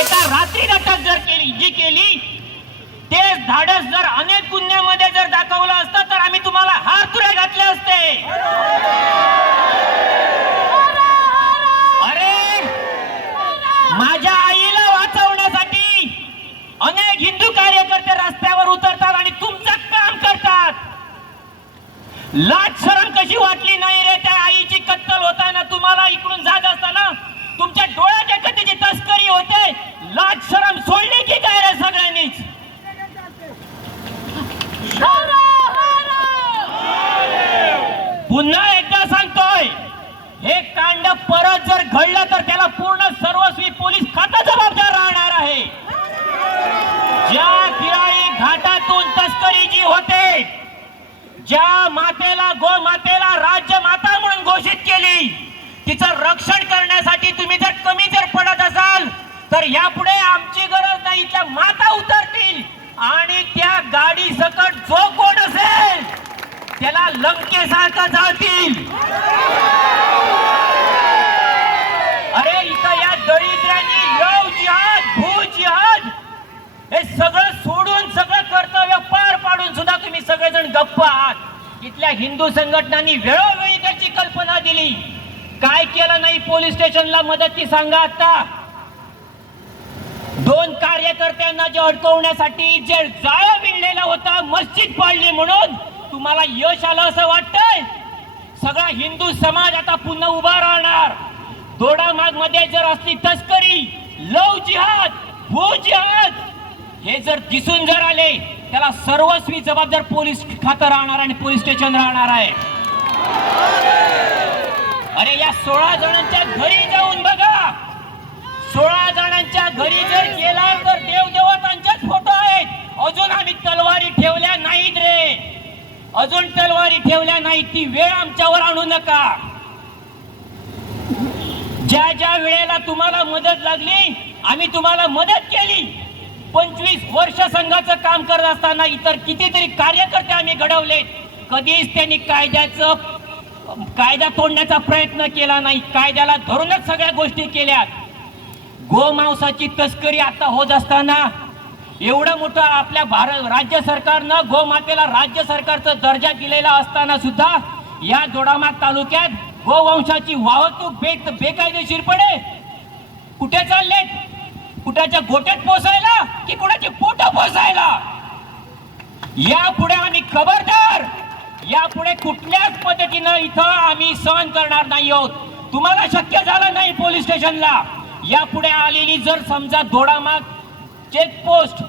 एका रात्री अटक जर केली जी केली ते धाडस जर अनेक गुन्ह्यामध्ये जर दाखवलं असतं तर आम्ही तुम्हाला हार तुरे घातले असते. अरे माझ्या आईला वाचवण्यासाठी अनेक हिंदू कार्यकर्ते रस्त्यावर उतरतात आणि तुमचं काम करतात. लाच शरम कशी वाटली नाही रे त्या आईची कत्तल होताना तुम्हाला इकडून जात असताना तुमच्या डोळ्याच्या कथेची तस्करी होते लाज शरम सोडली की काय रे सगळ्यांनीच पुन्हा एकदा सांगतोय हे कांड परत जर घडलं तर त्याला पूर्ण सर्वस्वी पोलीस खाता जबाबदार राहणार आहे. ज्या दिराळी घाटातून तस्करी जी होते ज्या मातेला गो मातेला राज्य माता म्हणून घोषित केली तिचं रक्षण करण्यासाठी तुम्ही जर कमी जर पडत असाल तर यापुढे आमची गरज नाही त्या माता उतरतील आणि त्या गाडी सकट जो कोण असेल त्याला लंकेसारखं जातील अरे इथं या दरिद्रांनी लव जिहाद भू जिहाद हे सगळं सोडून सगळं कर्तव्य पार पाडून सुद्धा तुम्ही सगळेजण गप्प आहात इथल्या हिंदू संघटनांनी वेळोवेळी त्याची कल्पना दिली. काय केलं नाही पोलीस स्टेशनला मदती सांगा आता. दोन कार्यकर्त्यांना जे अडकवण्यासाठी जे जाळं विणलेलं होतं मस्जिद पाडली म्हणून तुम्हाला यश आलं असं वाटतंय? सगळा हिंदू समाज आता पुन्हा उभा राहणार. दोडामागमध्ये जर असली तस्करी लव जिहाद भू जिहाद हे जर दिसून जर आले त्याला सर्वस्वी जबाबदार पोलीस खातं राहणार आणि पोलीस स्टेशन राहणार आहे. अरे या सोळा जणांच्या घरी जाऊन बघा. सोळा जणांच्या घरी जर गेला तर देवदेवतांचेच फोटो आहेत. अजून आम्ही तलवारी ठेवल्या नाहीत रे. अजून तलवारी ठेवल्या नाही ती वेळ आमच्यावर आणू नका. ज्या ज्या वेळेला तुम्हाला मदत लागली आम्ही तुम्हाला मदत केली. पंचवीस वर्ष संघाचं काम करत असताना इतर कितीतरी कार्यकर्ते आम्ही घडवले. कधीच त्यांनी कायद्याचं कायदा तोडण्याचा प्रयत्न केला नाही. कायद्याला धरूनच सगळ्या गोष्टी केल्या. गोमांसाची तस्करी आता होत असताना एवढं मोठं आपल्या भारत राज्य सरकारनं गोमातेला राज्य सरकारचा दर्जा दिलेला असताना सुद्धा या जोडामाग तालुक्यात गोवंशाची वाहतूक बेक बेकायदेशीरपणे कुठे चालले कुठ्याच्या गोट्यात पोसायला की कुणाची पोट पोसायला यापुढे आम्ही खबरदार. यापुढे कुठल्याच पद्धतीनं इथं आम्ही सहन करणार नाही आहोत. तुम्हाला शक्य झालं नाही पोलीस स्टेशनला. यापुढे आलेली जर समजा दोडामाग चेकपोस्ट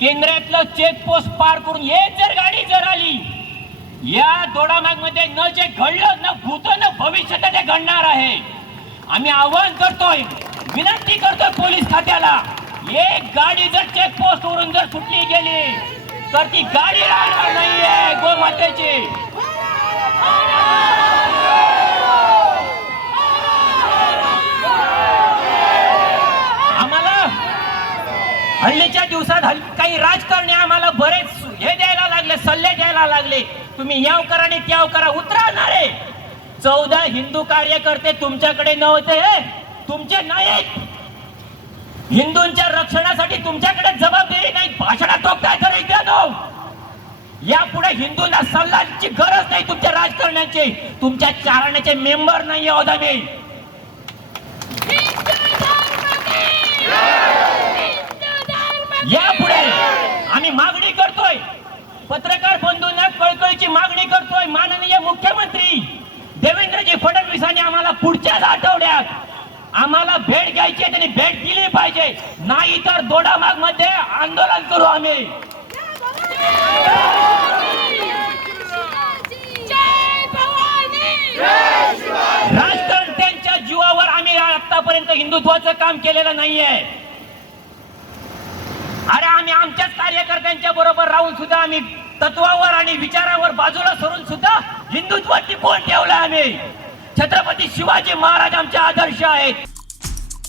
केंद्रातलं चेकपोस्ट पार करून हे जर गाडी जर आली या दोडामागमध्ये न जे घडलं न भूत न भविष्य ते घडणार आहे. आम्ही आवाहन करतोय विनंती करतोय पोलीस खात्याला एक गाडी जर चेक पोस्ट वरून जर सुटली गेली तर ती गाडी राहणार नाहीये गोमातेची. आम्हाला हल्लीच्या दिवसात हल्ली काही राजकारणी आम्हाला बरेच हे द्यायला लागले सल्ले द्यायला लागले. तुम्ही याव करा आणि त्याव करा उतरणारे चौदा हिंदू कार्यकर्ते तुमच्याकडे नव्हते तुमचे नाहीत हिंदूंच्या रक्षणासाठी तुमच्याकडे जबाबदारी नाही भाषणात टोकताय तर या यापुढे हिंदूंना सल्लाची गरज नाही तुमच्या राजकारण्याची तुमच्या चारण्याचे मेंबर नाही आहोत आम्ही. यापुढे आम्ही मागणी करतोय. पत्रकार बंधूंना कळकळीची मागणी करतोय माननीय मुख्यमंत्री. देवेंद्रजी फडणवीसांनी आम्हाला पुढच्याच आठवड्यात आम्हाला भेट घ्यायची आहे, त्यांनी भेट दिली पाहिजे. नाही तर दोडामागमध्ये आंदोलन करू आम्ही. राजकारण त्यांच्या जीवावर आम्ही आतापर्यंत हिंदुत्वाचं काम केलेलं नाहीये. अरे आम्ही आमच्याच कार्यकर्त्यांच्या बरोबर राहून सुद्धा आम्ही तत्वावर आणि विचारावर बाजूला सरून सुद्धा हिंदुत्व टिकवून ठेवलं आम्ही. छत्रपती शिवाजी महाराज आमचे आदर्श आहे